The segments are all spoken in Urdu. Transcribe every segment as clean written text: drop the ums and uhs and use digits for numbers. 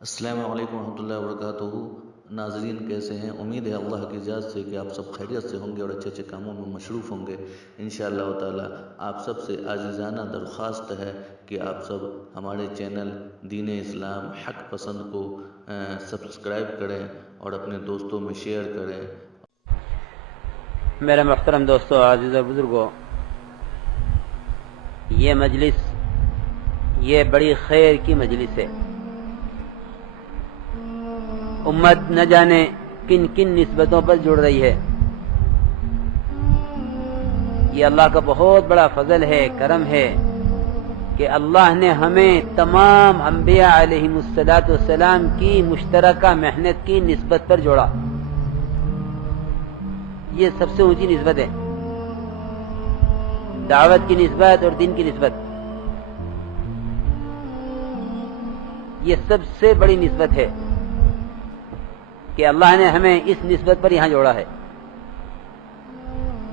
السلام علیکم ورحمۃ اللہ وبرکاتہ۔ ناظرین کیسے ہیں؟ امید ہے اللہ کی اجازت سے کہ آپ سب خیریت سے ہوں گے اور اچھے اچھے کاموں میں مصروف ہوں گے انشاءاللہ تعالی۔ آپ سب سے عاجزانہ درخواست ہے کہ آپ سب ہمارے چینل دین اسلام حق پسند کو سبسکرائب کریں اور اپنے دوستوں میں شیئر کریں۔ میرے محترم دوستو، عزیز اور بزرگوں، یہ مجلس یہ بڑی خیر کی مجلس ہے۔ امت نہ جانے کن کن نسبتوں پر جڑ رہی ہے۔ یہ اللہ کا بہت بڑا فضل ہے، کرم ہے کہ اللہ نے ہمیں تمام انبیاء علیہم السلام کی مشترکہ محنت کی نسبت پر جوڑا۔ یہ سب سے اونچی نسبت ہے، دعوت کی نسبت اور دین کی نسبت، یہ سب سے بڑی نسبت ہے کہ اللہ نے ہمیں اس نسبت پر یہاں جوڑا ہے۔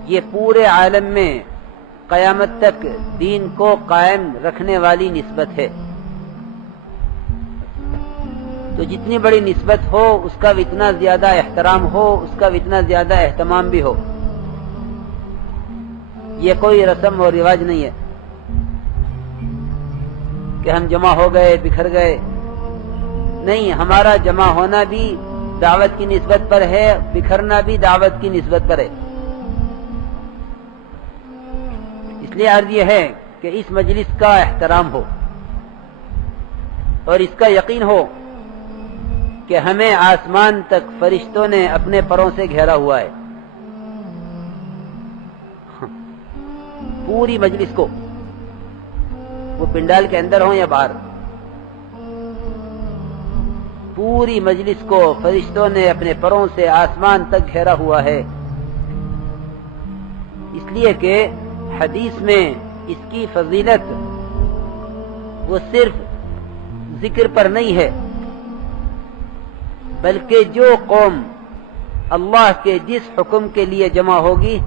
یہ پورے عالم میں قیامت تک دین کو قائم رکھنے والی نسبت ہے۔ تو جتنی بڑی نسبت ہو اس کا اتنا زیادہ احترام ہو، اس کا اتنا زیادہ اہتمام بھی ہو۔ یہ کوئی رسم اور رواج نہیں ہے کہ ہم جمع ہو گئے بکھر گئے، نہیں، ہمارا جمع ہونا بھی دعوت کی نسبت پر ہے، بکھرنا بھی دعوت کی نسبت پر ہے۔ اس لیے عرض یہ ہے کہ اس مجلس کا احترام ہو اور اس کا یقین ہو کہ ہمیں آسمان تک فرشتوں نے اپنے پروں سے گھیرا ہوا ہے۔ پوری مجلس کو، وہ پنڈال کے اندر ہوں یا باہر، پوری مجلس کو فرشتوں نے اپنے پروں سے آسمان تک گھیرا ہوا ہے، اس لیے کہ حدیث میں اس کی فضیلت وہ صرف ذکر پر نہیں ہے، بلکہ جو قوم اللہ کے جس حکم کے لیے جمع ہوگی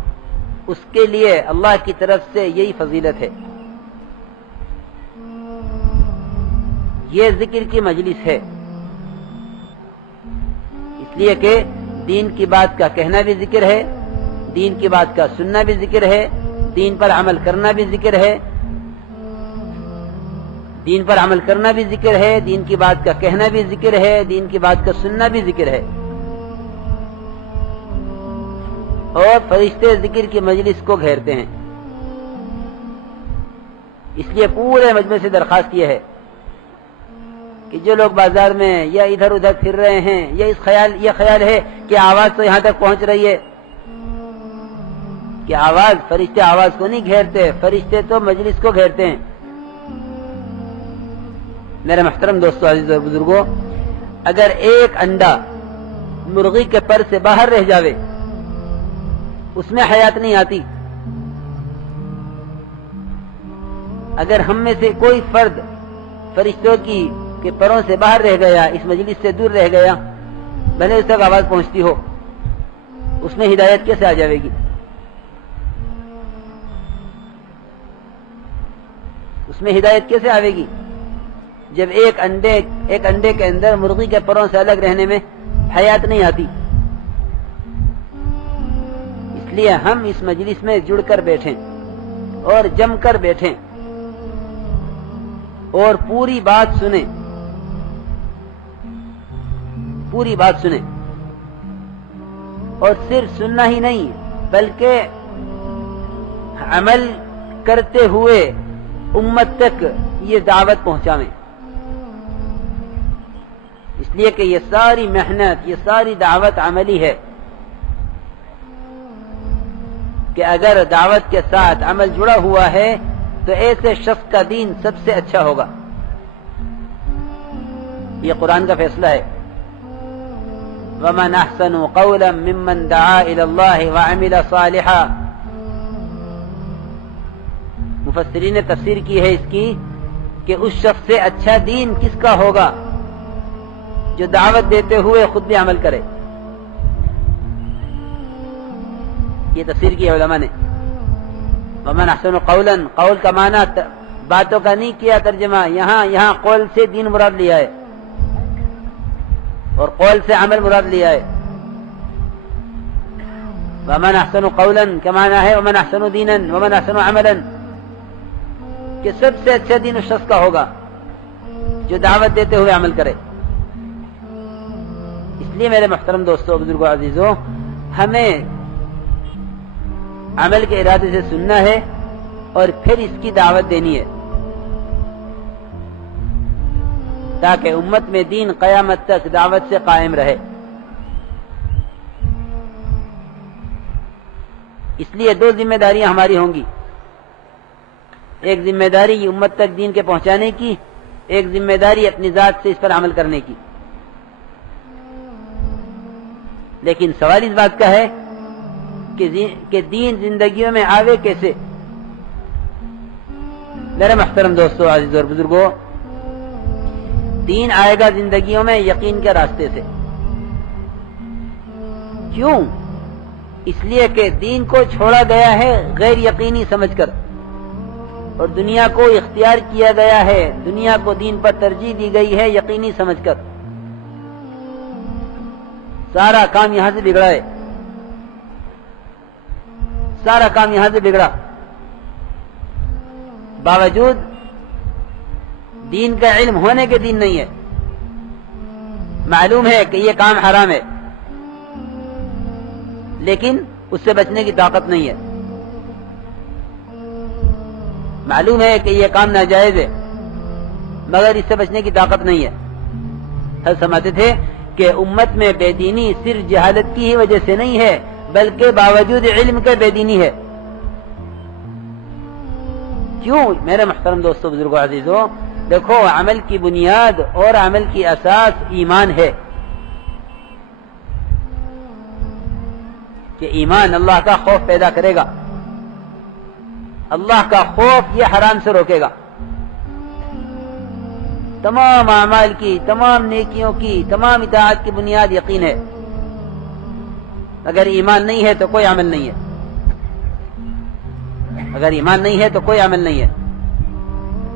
اس کے لیے اللہ کی طرف سے یہی فضیلت ہے۔ یہ ذکر کی مجلس ہے، اس لیے کہ دین کی بات کا کہنا بھی ذکر ہے، دین کی بات کا سننا بھی ذکر ہے، دین پر عمل کرنا بھی ذکر ہے، دین پر عمل کرنا بھی ذکر ہے، دین کی بات کا کہنا بھی ذکر ہے، دین کی بات کا سننا بھی ذکر ہے۔ اور فرشتے ذکر کی مجلس کو گھیرتے ہیں۔ اس لیے پورے مجمع سے درخواست یہ ہے کہ جو لوگ بازار میں یا ادھر ادھر پھر رہے ہیں، یا یہ خیال ہے کہ آواز تو یہاں تک پہنچ رہی ہے، کہ فرشتے آواز کو نہیں گھیرتے، فرشتے تو مجلس کو گھیرتے ہیں۔ میرے محترم دوستو، عزیز اور بزرگوں، اگر ایک انڈا مرغی کے پر سے باہر رہ جاوے، اس میں حیات نہیں آتی۔ اگر ہم میں سے کوئی فرد فرشتوں کے پروں سے باہر رہ گیا، اس مجلس سے دور رہ گیا، بھلے اس تک آواز پہنچتی ہو، اس میں ہدایت کیسے آ جاوے گی؟ اس میں ہدایت کیسے آئے گی جب ایک انڈے کے اندر مرغی کے پروں سے الگ رہنے میں حیات نہیں آتی؟ اس لیے ہم اس مجلس میں جڑ کر بیٹھیں اور جم کر بیٹھیں اور پوری بات سنیں، پوری بات سنیں، اور صرف سننا ہی نہیں بلکہ عمل کرتے ہوئے امت تک یہ دعوت پہنچاویں۔ اس لیے کہ یہ ساری محنت، یہ ساری دعوت عملی ہے، کہ اگر دعوت کے ساتھ عمل جڑا ہوا ہے تو ایسے شخص کا دین سب سے اچھا ہوگا۔ یہ قرآن کا فیصلہ ہے، وَمَنْ أَحْسَنُ قَوْلًا مِّمَّنْ دَعَا إِلَى اللَّهِ وَعَمِلَ صَالِحًا۔ مفسرین نے تفسیر کی ہے اس کی کہ اس شخص سے اچھا دین کس کا ہوگا جو دعوت دیتے ہوئے خود بھی عمل کرے۔ یہ تفسیر کی ہے علماء نے۔ وَمَنْ أَحْسَنُ قَوْلًا، قول کا معنی باتوں کا نہیں کیا ترجمہ، یہاں قول سے دین مراد لیا ہے۔ اور قول سے عمل مراد لیا ہے. ومن احسن قولا کا معنی ہے ومن احسن دینا ومن احسن عملا، کہ سب سے اچھا دین اس شخص کا ہوگا جو دعوت دیتے ہوئے عمل کرے. اس لیے میرے محترم دوستوں، بزرگوں، عزیزوں، ہمیں عمل کے ارادے سے سننا ہے اور پھر اس کی دعوت دینی ہے، تاکہ امت میں دین قیامت تک دعوت سے قائم رہے. اس لیے دو ذمہ داریاں ہماری ہوں گی. ایک ذمہ داری یہ امت تک دین کے پہنچانے کی، ایک ذمہ داری اپنی ذات سے اس پر عمل کرنے کی. لیکن سوال اس بات کا ہے کہ دین زندگیوں میں آوے کیسے؟ میرے محترم دوستوں، عزیزوں اور بزرگوں، دین آئے گا زندگیوں میں یقین کے راستے سے. کیوں؟ اس لیے کہ دین کو چھوڑا گیا ہے غیر یقینی سمجھ کر، اور دنیا کو اختیار کیا گیا ہے، دنیا کو دین پر ترجیح دی گئی ہے یقینی سمجھ کر. سارا کام یہاں سے بگڑا ہے، سارا کام یہاں سے بگڑا. باوجود دین کا علم ہونے کے دین نہیں ہے. معلوم ہے کہ یہ کام حرام ہے، لیکن اس سے بچنے کی طاقت نہیں ہے. معلوم ہے کہ یہ کام ناجائز ہے، مگر اس سے بچنے کی طاقت نہیں ہے. حضرت سمجھتے تھے کہ امت میں بے دینی صرف جہالت کی ہی وجہ سے نہیں ہے، بلکہ باوجود علم کے بے دینی ہے. کیوں؟ میرے محترم دوستوں، بزرگوں، عزیزوں، دیکھو، عمل کی بنیاد اور عمل کی اساس ایمان ہے. کہ ایمان اللہ کا خوف پیدا کرے گا، اللہ کا خوف یہ حرام سے روکے گا. تمام اعمال کی، تمام نیکیوں کی، تمام اطاعت کی بنیاد یقین ہے. اگر ایمان نہیں ہے تو کوئی عمل نہیں ہے. اگر ایمان نہیں ہے تو کوئی عمل نہیں ہے.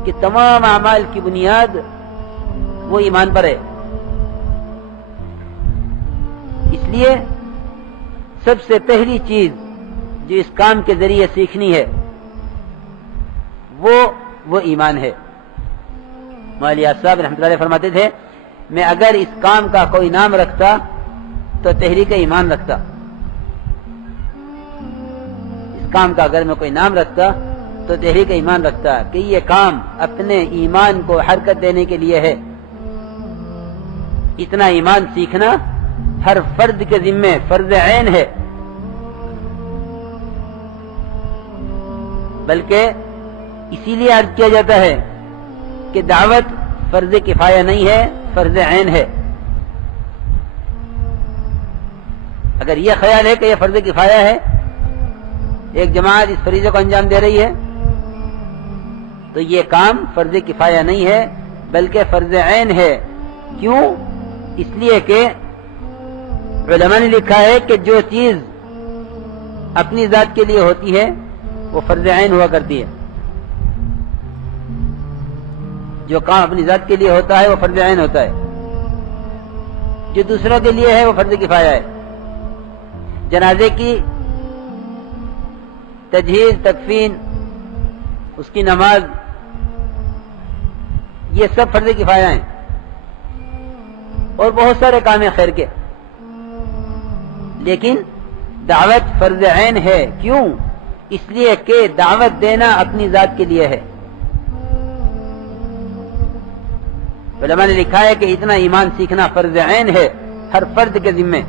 کہ تمام اعمال کی بنیاد وہ ایمان پر ہے. اس لیے سب سے پہلی چیز جو اس کام کے ذریعے سیکھنی ہے وہ ایمان ہے. مولانا صاحب رحمۃ اللہ علیہ فرماتے تھے، میں اگر اس کام کا کوئی نام رکھتا تو تحریک ایمان رکھتا. اس کام کا اگر میں کوئی نام رکھتا تو تحریک ایمان رکھتا، کہ یہ کام اپنے ایمان کو حرکت دینے کے لیے ہے. اتنا ایمان سیکھنا ہر فرد کے ذمے فرض عین ہے. بلکہ اسی لیے عرض کیا جاتا ہے کہ دعوت فرض کفایہ نہیں ہے، فرض عین ہے. اگر یہ خیال ہے کہ یہ فرض کفایہ ہے، ایک جماعت اس فریضے کو انجام دے رہی ہے، تو یہ کام فرض کفایہ نہیں ہے بلکہ فرض عین ہے. کیوں؟ اس لیے کہ علماء نے لکھا ہے کہ جو چیز اپنی ذات کے لیے ہوتی ہے وہ فرض عین ہوا کرتی ہے. جو کام اپنی ذات کے لیے ہوتا ہے وہ فرض عین ہوتا ہے. جو دوسروں کے لیے ہے وہ فرض کفایہ ہے. جنازے کی تجہیز، تکفین، اس کی نماز، یہ سب فرض کفایہ ہیں. اور بہت سارے کام ہیں خیر کے. لیکن دعوت فرض عین ہے. کیوں؟ اس لیے کہ دعوت دینا اپنی ذات کے لیے ہے. علماء نے لکھا ہے کہ اتنا ایمان سیکھنا فرض عین ہے ہر فرد کے ذمے.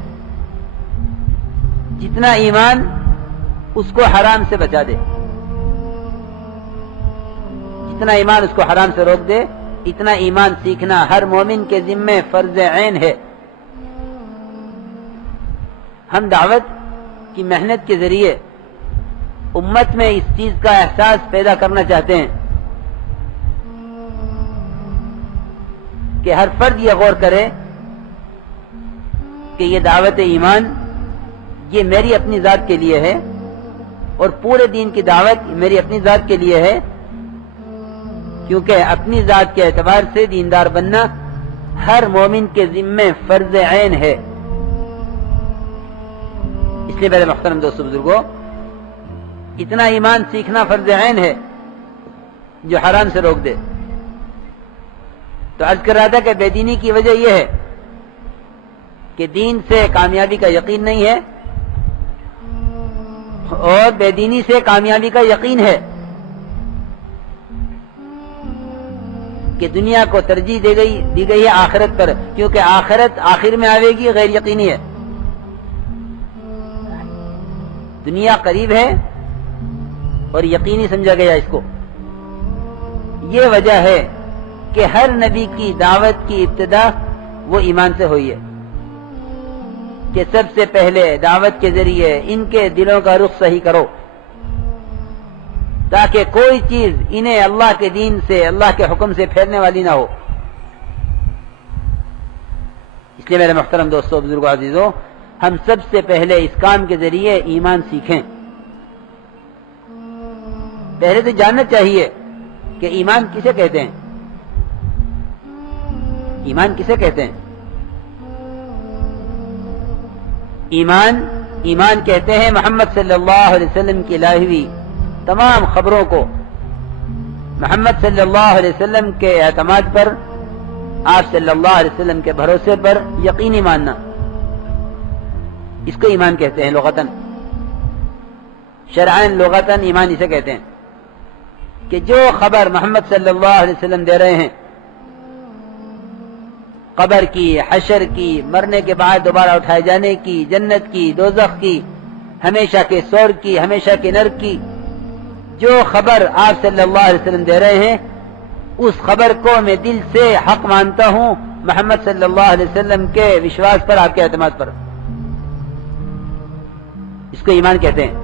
جتنا ایمان اس کو حرام سے بچا دے، جتنا ایمان اس کو حرام سے روک دے، اتنا ایمان سیکھنا ہر مومن کے ذمے فرض عین ہے. ہم دعوت کی محنت کے ذریعے امت میں اس چیز کا احساس پیدا کرنا چاہتے ہیں کہ ہر فرد یہ غور کرے کہ یہ دعوت ایمان یہ میری اپنی ذات کے لیے ہے، اور پورے دین کی دعوت میری اپنی ذات کے لیے ہے. کیونکہ اپنی ذات کے اعتبار سے دیندار بننا ہر مومن کے ذمے فرض عین ہے. اس لیے میرے محترم دوستو بزرگوں، اتنا ایمان سیکھنا فرض عین ہے جو حرام سے روک دے. تو عرض کر رہا تھا کہ بے دینی کی وجہ یہ ہے کہ دین سے کامیابی کا یقین نہیں ہے، اور بے دینی سے کامیابی کا یقین ہے کہ دنیا کو ترجیح دی گئی ہے آخرت پر، کیونکہ آخرت آخر میں آئے گی، غیر یقینی ہے. دنیا قریب ہے اور یقینی سمجھا گیا اس کو. یہ وجہ ہے کہ ہر نبی کی دعوت کی ابتدا وہ ایمان سے ہوئی ہے کہ سب سے پہلے دعوت کے ذریعے ان کے دلوں کا رخ صحیح کرو، تاکہ کوئی چیز انہیں اللہ کے دین سے، اللہ کے حکم سے پھیرنے والی نہ ہو. اس لیے میرے محترم دوستو بزرگوں عزیزوں، ہم سب سے پہلے اس کام کے ذریعے ایمان سیکھیں. پہلے تو جاننا چاہیے کہ ایمان کسے کہتے ہیں. ایمان کسے کہتے ہیں؟ ایمان کہتے ہیں محمد صلی اللہ علیہ وسلم کی لائی ہوئی تمام خبروں کو، محمد صلی اللہ علیہ وسلم کے اعتماد پر، آپ صلی اللہ علیہ وسلم کے بھروسے پر یقینی ماننا، اس کو ایمان کہتے ہیں لغتاً. شرعاً لغتاً ایمان اسے کہتے ہیں کہ جو خبر محمد صلی اللہ علیہ وسلم دے رہے ہیں، قبر کی، حشر کی، مرنے کے بعد دوبارہ اٹھائے جانے کی، جنت کی، دوزخ کی، ہمیشہ کے سور کی، ہمیشہ کے نرک کی، جو خبر آپ صلی اللہ علیہ وسلم دے رہے ہیں، اس خبر کو میں دل سے حق مانتا ہوں، محمد صلی اللہ علیہ وسلم کے وشواس پر، آپ کے اعتماد پر. اس کو ایمان کہتے ہیں.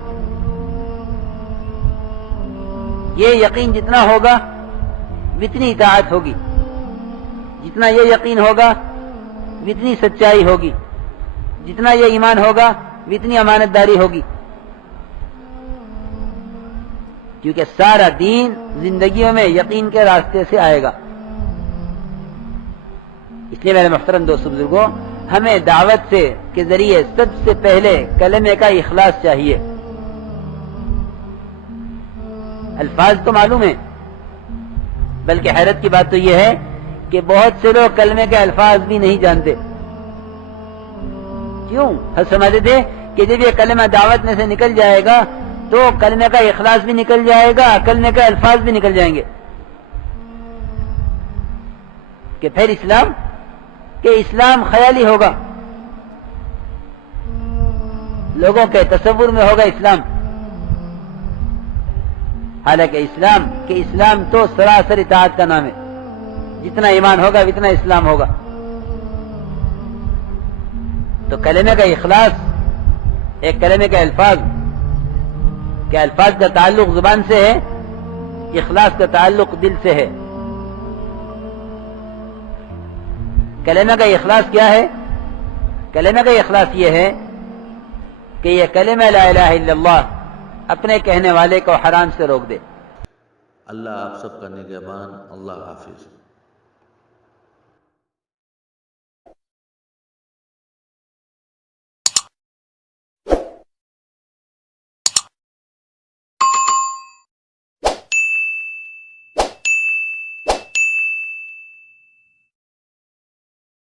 یہ یقین جتنا ہوگا اتنی اطاعت ہوگی، جتنا یہ یقین ہوگا اتنی سچائی ہوگی، جتنا یہ ایمان ہوگا اتنی امانت داری ہوگی، کیونکہ سارا دین زندگیوں میں یقین کے راستے سے آئے گا. اس لیے میرے محترم دوستو بزرگوں، ہمیں دعوت سے کے ذریعے سب سے پہلے کلمے کا اخلاص چاہیے. الفاظ تو معلوم ہیں، بلکہ حیرت کی بات تو یہ ہے کہ بہت سے لوگ کلمے کے الفاظ بھی نہیں جانتے. کیوں؟ ہم سمجھتے تھے کہ جب یہ کلمہ دعوت میں سے نکل جائے گا تو کلمے کا اخلاص بھی نکل جائے گا، کلمے کے الفاظ بھی نکل جائیں گے، کہ پھر اسلام خیالی ہوگا، لوگوں کے تصور میں ہوگا اسلام. حالانکہ اسلام تو سراسر اطاعت کا نام ہے. جتنا ایمان ہوگا اتنا اسلام ہوگا. تو کلمے کا اخلاص، ایک کلمے کے الفاظ، کہ الفاظ کا تعلق زبان سے ہے، اخلاص کا تعلق دل سے ہے. کلمہ کا اخلاص کیا ہے؟ کلمہ کا اخلاص یہ ہے کہ یہ کلمہ لا الہ الا اللہ اپنے کہنے والے کو حرام سے روک دے. اللہ آپ سب کا نگہبان. اللہ حافظ.